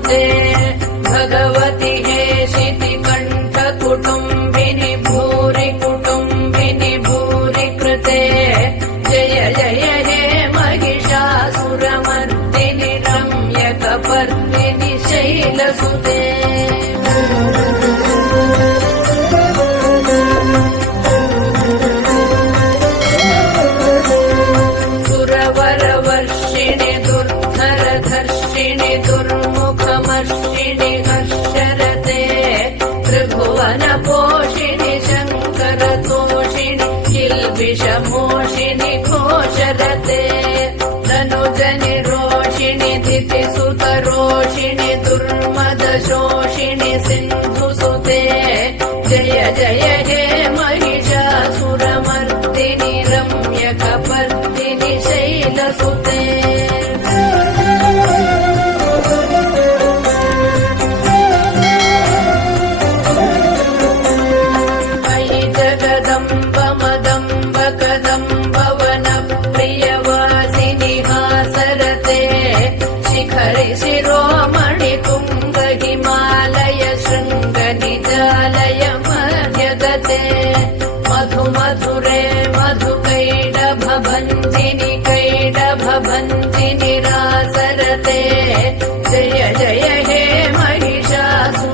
नुते भगवति हेशिति कंठ कुटुंबिनि भूरि कुटुंबिनि भूरि कृते जय जय हे महिषासुरमर्दिनि रम्यकपर्दिनि शैलसुते सुरवरवर्षिणि दुर्धरधर्षिणि दुर्मुखमर्षिणि हर्षरते त्रिभुवनपोषिणि शङ्करतोषिणि किल्बिषमोषिणि घोषरते तनुजनि रोषिणि दितिसुतरोषिणि दुर्मदशोषिणि सिन्धुसुते जय जय हे महिषासुरमर्दिनि रम्यकपर्दिनि शैलसुते अयि जगदम्ब मदम्ब कदम्ब वनप्रियवासिनि हासरते शिखरि शिरोमणि तुङ्ग हिमालय शृङ्ग निजालय मध्यगते मधु मधुरे मधुकैडभन्धिनि कैडभन्धिनि रासरते जय जय हे महिषासुरमर्दिनि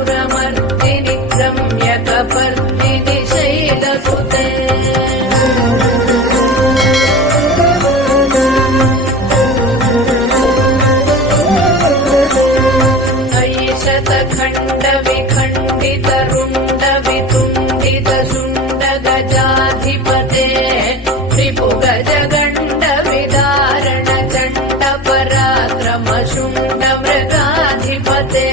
रम्यकपर्दिनि शैलसुते अयि शतखण्ड विखण्डित रुण्ड वितुण्डित शुण्ड गजाधिपते त्रिभुगज गण्ड विदारण चण्ड पराक्रम शुण्ड मृगाधिपते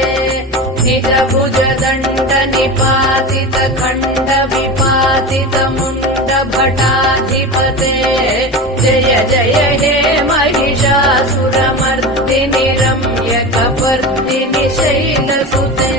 निज भुज दण्ड निपातित खण्ड विपातित मुण्ड भटाधिपते जय जय हे महिषासुरमर्दिनि रम्यकपर्दिनि शैलसुते